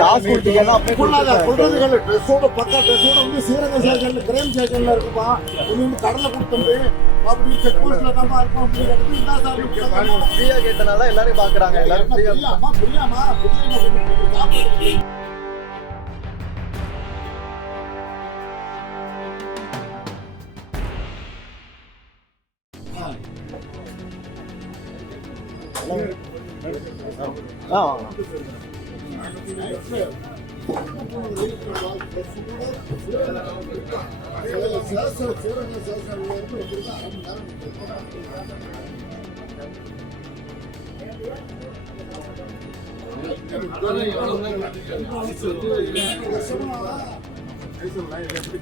காசு கொடுத்தீங்கன்னா சொல்றது ட்ரெஸ்ஸோட பக்கா ட்ரெஸ்ஸோட வந்து ஸ்ரீரங்க ஸ்டேஷன்ல கிரைம் ஸ்டேஷன்ல இருக்குப்பா வந்து கடலை கொடுத்துட்டு அப்படி செக் போஸ்ட்ல தான் இருக்கும் அப்படின்னு இருந்தா சார் ஃப்ரீயா கேட்டனால எல்லாரும் பாக்குறாங்க. எல்லாரும் புரியாமா புரியாமா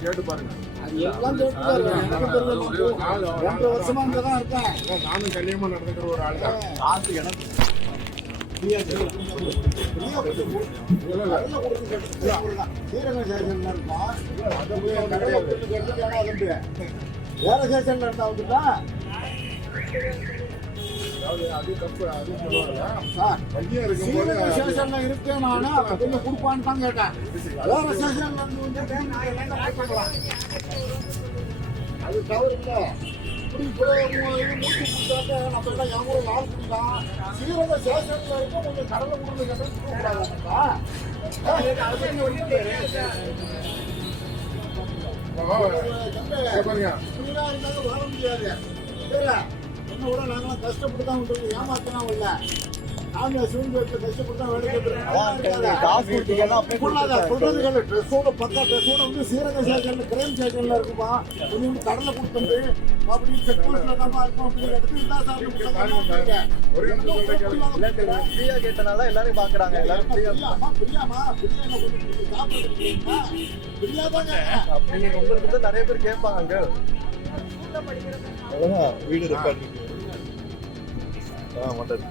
கேட்டு பாருங்க. வருஷமா அங்கதான் இருக்கேன். நானும் கல்யாணமா நடந்துக்கிற ஒரு ஆள் தான். வேற ஸ்டேஷன்ல இருந்தா வந்துட்டா அது தப்பு. அது ஸ்டேஷன்ல இருக்கேன் நானு கொஞ்சம் கொடுப்பான்னு தான் கேட்டேன். வேற ஸ்டேஷன்ல இருந்து அது தவறு இல்லை. மூச்சு கொடுத்தாக்க நம்ம எவ்வளவு நாள் குடிக்கலாம். ஸ்ரீரங்க ஸ்டேஷன்ல இருக்க கொஞ்சம் கடலை கொடுத்து கேட்டா வர முடியாது. என்ன விட நாங்களாம் கஷ்டப்பட்டு தான் விட்டுருக்கோம். ஏமாத்தனா இல்ல. நாங்க சூழ்நிலை கஷ்டப்பட்டு தான் சொல்றது ட்ரெஸ்ஸோட பக்கா ட்ரெஸ்ஸோட வந்து ஸ்ரீரங்க ஸ்டேஷன்ல கிரைம் ஸ்டேஷன்ல இருக்குப்பா கொஞ்சம் கடலை கொடுத்துட்டு அப்படி செக் போஸ்ட்ல தான் இருக்கும் அப்படின்னு இருந்தா சார் ஃப்ரீயா கேட்டனால எல்லாரும் பாக்குறாங்க. எல்லாரும் புரியாமா நீங்க உங்களுக்கு நிறைய பேர் கேட்பாங்க. வீடு ரெக்கார்ட் மாட்டாரு.